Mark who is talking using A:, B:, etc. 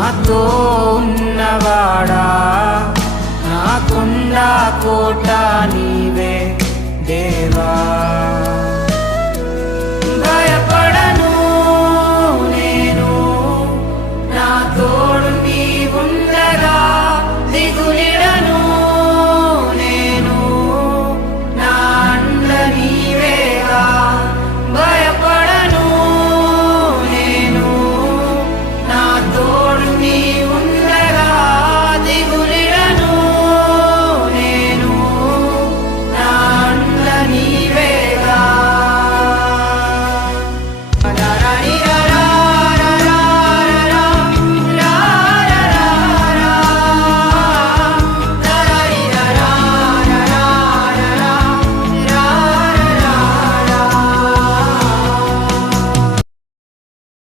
A: నాతో ఉన్నవాడా? నాకున్న కోట నీవే దేవా.